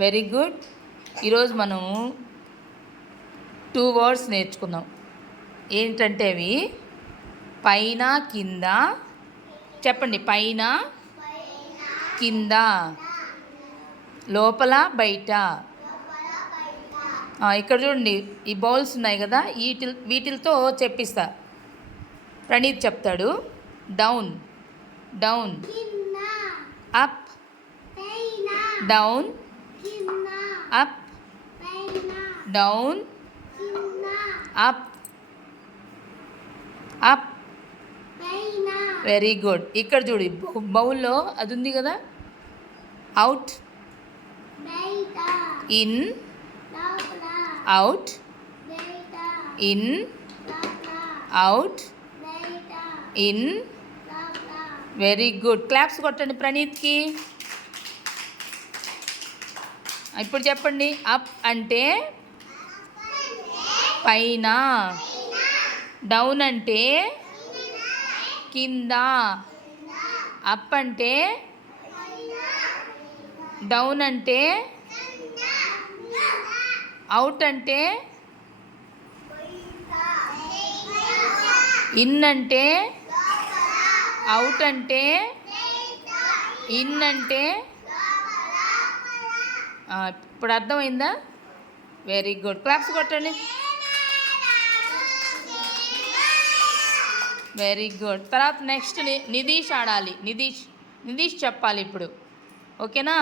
Very good. ఈరోజు మనం 2 words నేర్చుకుందాం. ఏంటంటే అవి పైన కింద. చెప్పండి. పైన కింద, లోపల బయట. ఇక్కడ చూడండి, ఈ బౌల్స్ ఉన్నాయి కదా, వీటితో చెప్పిస్తా. ప్రణీత్ చెప్తాడు. Down, down, up, down, up, down, up, up. Very good. ఇక్కడ చూడు, బౌల్లో అది ఉంది కదా, out, in, out, in, out, in. Very good. Claps కొట్టండి ప్రణీత్కి. ఇప్పుడు చెప్పండి. అప్ అంటే పైన, డౌన్ అంటే కింద, అప్ అంటే, డౌన్ అంటే, అవుట్ అంటే, ఇన్ అంటే, అవుట్ అంటే, ఇన్ అంటే. ఇప్పుడు అర్థమైందా? Very good. క్లాప్స్ కొట్టండి. Very good. తర్వాత నెక్స్ట్ నిధీష్ ఆడాలి. నిధీష్ చెప్పాలి ఇప్పుడు. ఓకేనా?